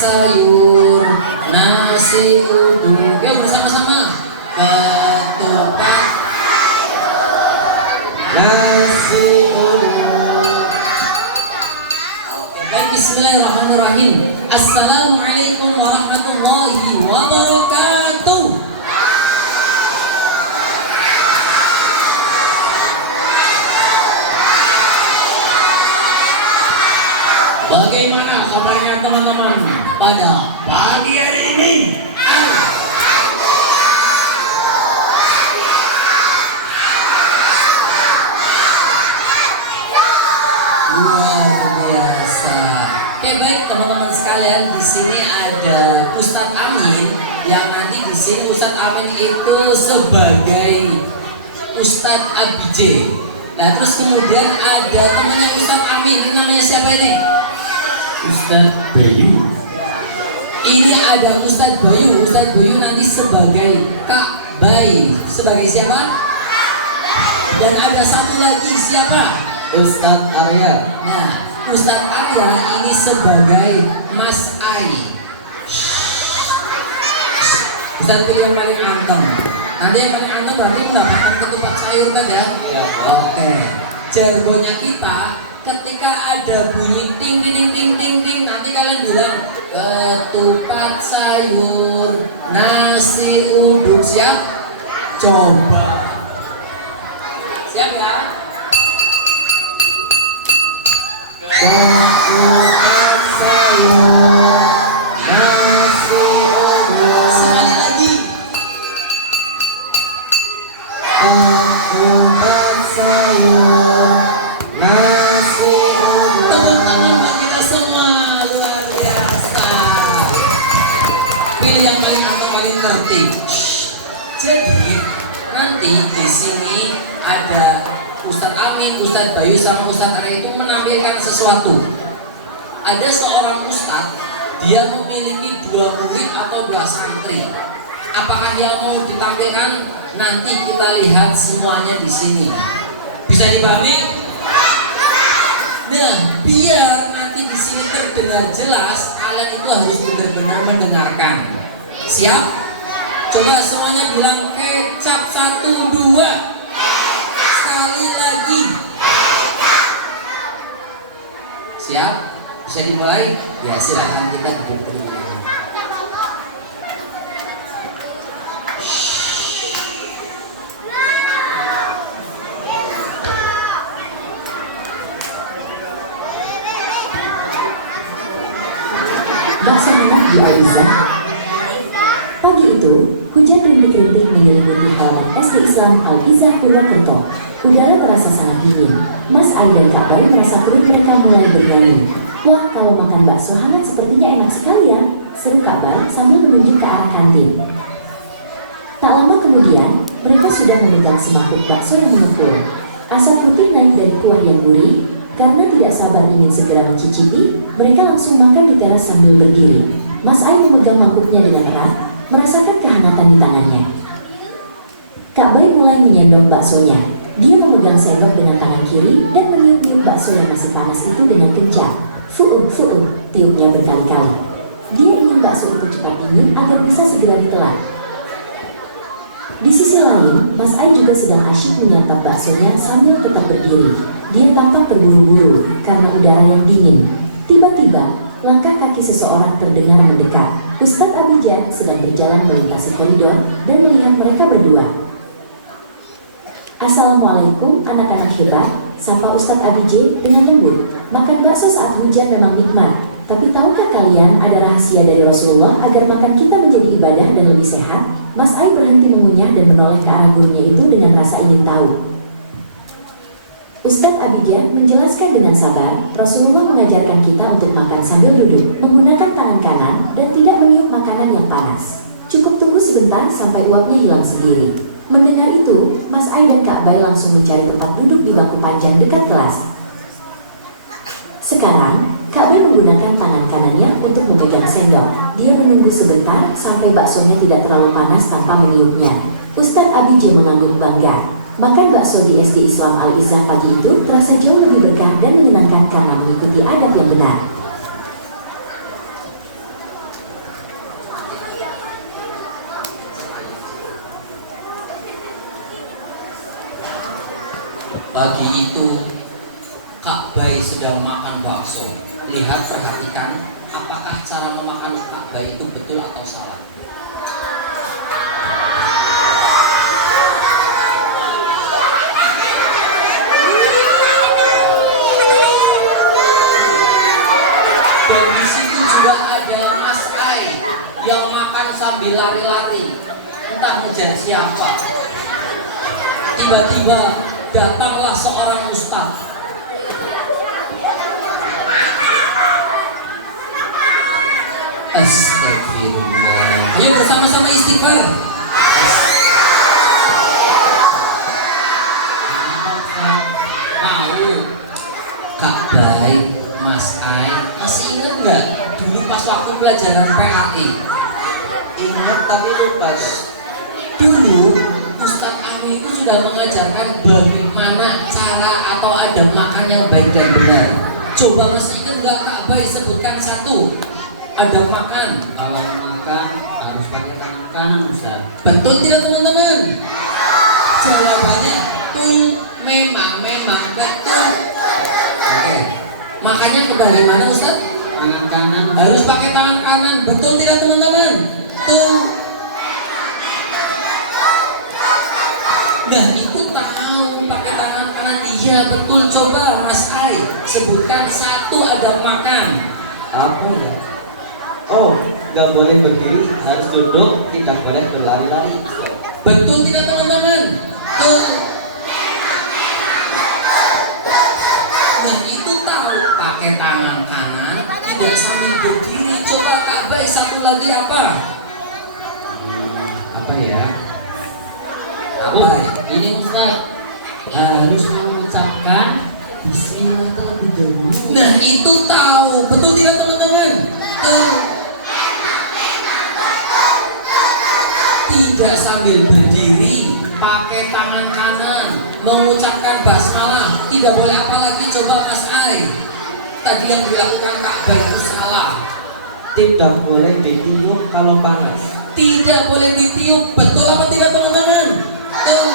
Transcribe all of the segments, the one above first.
sayur, nasi uduk. Ya bersama-sama. Ketupat nasi uduk. Oke, baik, bismillahirrahmanirrahim. Assalamualaikum warahmatullahi wabarakatuh. Bagaimana kabarnya teman-teman pada pagi hari ini? Luar biasa. Oke, baik teman-teman sekalian, di sini ada Ustadz Amin yang nanti di sini Ustadz Amin itu sebagai Ustadz Abije. Nah, terus kemudian ada temannya Ustadz Amin, ini namanya siapa ini? Ustadz Bayu. Ini ada Ustadz Bayu. Ustadz Bayu nanti sebagai Kak Bay. Sebagai siapa? Dan ada satu lagi, siapa? Ustadz Arya. Nah, Ustadz Arya ini sebagai Mas Ai. Ustadz pilih yang paling anteng. Nanti yang paling anteng berarti mendapatkan ketupat sayur kan ya? Ya. Oke. Jargonnya kita, ketika ada bunyi ting ting ting ting ting, nanti kalian bilang ketupat sayur, nasi uduk. Siap? Coba. Siap ya? Ketupat sayur, nasi uduk. Sekali lagi. Ketupat sayur, nasi uduk. Tepuk tangan buat kita semua, luar biasa. Pilih yang paling anteng, paling tertib. Jadi nanti di sini ada Ustadz Amin, Ustadz Bayu sama Ustadz Arya itu menampilkan sesuatu. Ada seorang ustadz, dia memiliki 2 murid atau 2 santri. Apakah yang mau ditampilkan? Nanti kita lihat semuanya di sini. Bisa dipahami? Nah, biar nanti di sini terdengar jelas, kalian itu harus benar-benar mendengarkan. Siap? Coba semuanya bilang kecap 1, 2. Sekali lagi. Siap? Bisa dimulai? Ya, silakan kita duduk dulu. Bakso enak di Al-Izzah. Pagi itu, hujan rintik-rintik menyelimuti halaman SD Islam Al-Izzah Purwokerto. Udara terasa sangat dingin. Mas Ai dan Kak Bay merasa perut mereka mulai bernyanyi. Wah, kalau makan bakso hangat sepertinya enak sekali ya, seru Kak Bay sambil menunjuk ke arah kantin. Tak lama kemudian, mereka sudah memegang semangkuk bakso yang mengepul. Asap putih naik dari kuah yang gurih. Karena tidak sabar ingin segera mencicipi, mereka langsung makan di teras sambil berdiri. Mas Ai memegang mangkuknya dengan erat, merasakan kehangatan di tangannya. Kak Bay mulai menyendok baksonya. Dia memegang sendok dengan tangan kiri dan meniup-niup bakso yang masih panas itu dengan kencang. Fuuh, tiupnya berkali-kali. Dia ingin bakso itu cepat dingin agar bisa segera ditelan. Di sisi lain, Mas Ai juga sedang asyik menyantap baksonya sambil tetap berdiri. Dia tampak terburu-buru karena udara yang dingin. Tiba-tiba, langkah kaki seseorang terdengar mendekat. Ustadz Abijah sedang berjalan melintasi koridor dan melihat mereka berdua. Assalamualaikum anak-anak hebat, sapa Ustadz Abijah dengan lembut. Makan bakso saat hujan memang nikmat. Tapi tahukah kalian ada rahasia dari Rasulullah agar makan kita menjadi ibadah dan lebih sehat? Mas Ai berhenti mengunyah dan menoleh ke arah gurunya itu dengan rasa ingin tahu. Ustadz Abijah menjelaskan dengan sabar, Rasulullah mengajarkan kita untuk makan sambil duduk, menggunakan tangan kanan, dan tidak meniup makanan yang panas. Cukup tunggu sebentar sampai uapnya hilang sendiri. Mendengar itu, Mas Ai dan Kak Bay langsung mencari tempat duduk di bangku panjang dekat kelas. Sekarang, Kak Bay menggunakan tangan kanannya untuk memegang sendok. Dia menunggu sebentar sampai baksonya tidak terlalu panas tanpa meniupnya. Ustadz Abijah mengangguk bangga. Makan bakso di SD Islam Al-Izzah pagi itu terasa jauh lebih berkah dan menyenangkan karena mengikuti adab yang benar. Pagi itu Kak Bay sedang makan bakso. Lihat, perhatikan, apakah cara memakan Kak Bay itu betul atau salah? Dan di situ juga ada Mas Ai yang makan sambil lari-lari, entah ngejar siapa. Tiba-tiba datanglah seorang ustadz. Astagfirullah. Ayo bersama-sama istighfar. Mau Kak Bay, Mas Ai, masih inget nggak dulu pas waktu pelajaran PAI? Ingat tapi lupa guys. Dulu Ustadz Ami itu sudah mengajarkan bagaimana cara atau adab makan yang baik dan benar. Coba masih ingat nggak Kak Bay, sebutkan satu adab makan. Kalau makan harus pakai tangan kanan Ustaz. Betul tidak teman-teman? Jawabannya betul, memang betul. Oke. Makanya kebagaimana Ustaz? Tangan kanan Ustaz. Harus pakai tangan kanan. Betul tidak teman-teman? Betul. Nah itu tahu pakai tangan kanan. Iya betul. Coba Mas Ai sebutkan satu adab makan. Apa ya? Oh, nggak boleh berdiri, harus duduk, tidak boleh berlari-lari. Betul tidak teman-teman? Betul. Nah itu tahu pakai tangan kanan, tidak sambil berdiri. Coba Kak Bay satu lagi apa? Apa ya? Apa? Ini Ustaz, harus mengucapkan Bismillah terlebih dahulu. Nah itu tahu, betul tidak teman-teman? Betul. Tidak sambil berdiri, pakai tangan kanan, mengucapkan basmalah, tidak boleh apa lagi? Coba Mas Ai. Tadi yang dilakukan Kak Bay itu salah. Tidak boleh ditiup kalau panas. Tidak boleh ditiup, betul apa tidak teman-teman? Betul.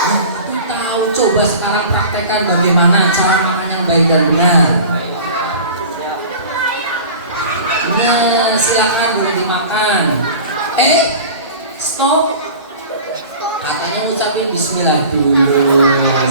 Nah, itu tahu. Coba sekarang praktekkan bagaimana cara makan yang baik dan benar. Nah, silakan boleh dimakan. Stop. Katanya ngucapin bismillah dulu.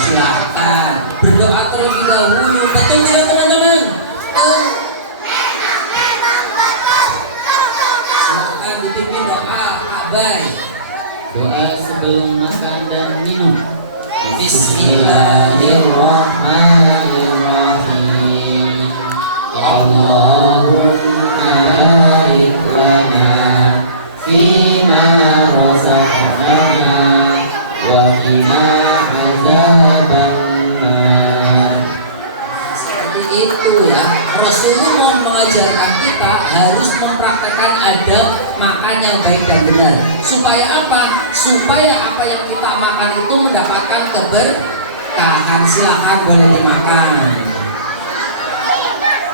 Silakan. Berdoa terlebih dahulu. Betul tidak teman-teman? Betul. Silakan dipimpin doa Kak Bay. Doa sebelum makan dan minum. Bismillahirrahmanirrahim. Allahumma barik lana fima razaqtana wa qina azabannar. Seperti itu ya. Rasulullah mengajarkan kita harus mempraktekkan adab makan yang baik dan benar. Supaya apa? Supaya apa yang kita makan itu mendapatkan keberkahan. Silakan boleh dimakan.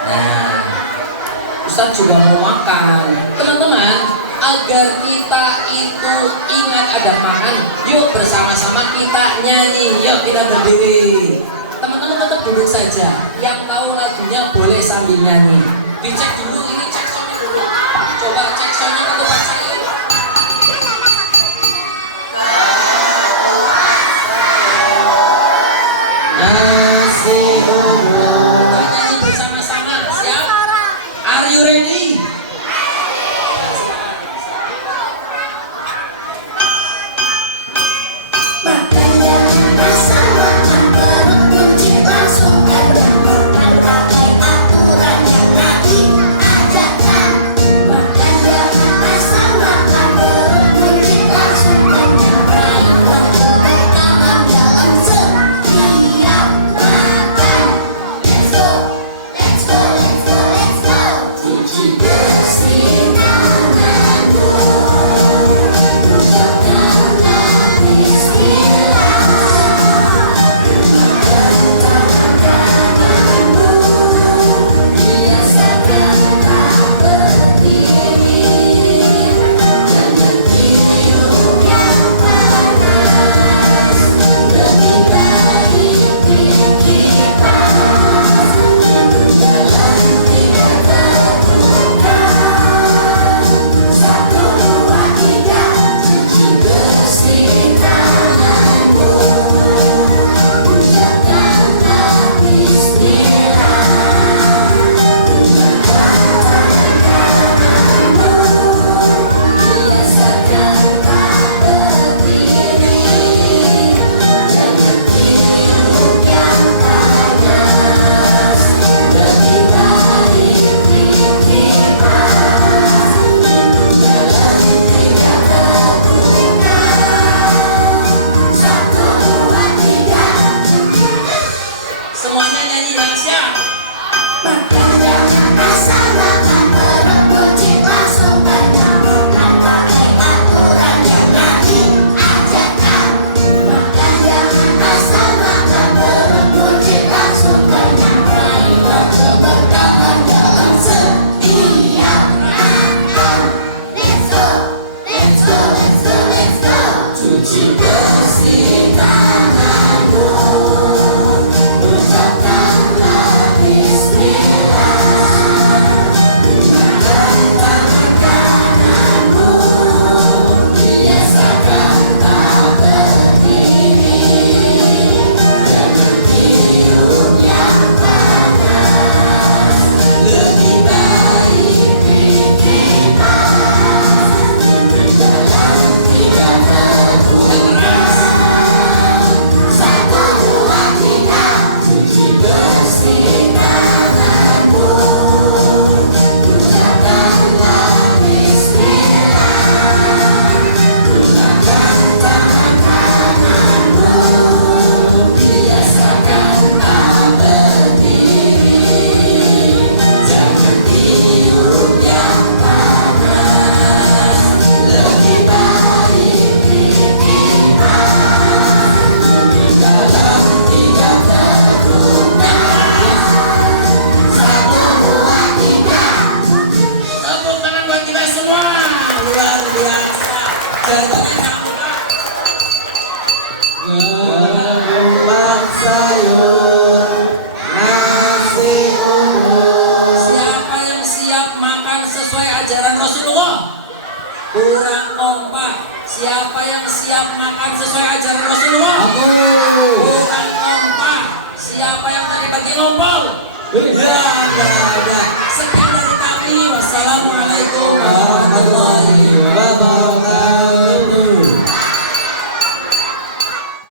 Nah, Ustadz juga mau makan. Teman-teman, agar kita itu ingat adab makan, yuk bersama-sama kita nyanyi. Yuk kita berdiri. Teman-teman tetap duduk saja. Yang tahu lagunya boleh sambil nyanyi. Dicek dulu, ini cek soundnya dulu. Coba cek soundnya untuk baca yuk. Nasi uduk. Nyanyi bersama-sama. Siap? Are you ready? Makan yang bersama, perut kunci masuk dan berbagai aturan yang lagi ajakan. Makan yang bersama. asal makan perut buncit langsung berjalan pakai aturan yang lain aja kan. Belanja asal makan perut buncit langsung kenyang. Raihlah keberkahan dalam setiap makan. Let's go, let's go, let's go, let's go. Cuci bersih tanganmu, ucapkanlah bismillah. Gunakan tangan kananmu, biasakan tak berdiri. Jangan tiup yang panas, lebih baik dikipas. Dalam tidak terbuka, satu dua tiga, cuci bersih tanganmu, ucapkanlah bismillah. Gunakan tangan kananmu, biasakan tak berdiri. Jangan tiup yang panas, lebih baik dikipas. Dalam tidak terbuka, satu dua tiga. Tepuk tangan buat kita semua. Luar biasa. Jawabannya kamu Kak. Gelombang sayur nasi uduk. Siapa yang siap makan sesuai ajaran Rasulullah? Kurang kompak. Siapa yang siap makan sesuai ajaran Rasulullah? Kurang kompak. Siapa yang tadi pagi ngompol? Ya, enggak ada. Sekian dari kami. Wassalamualaikum warahmatullahi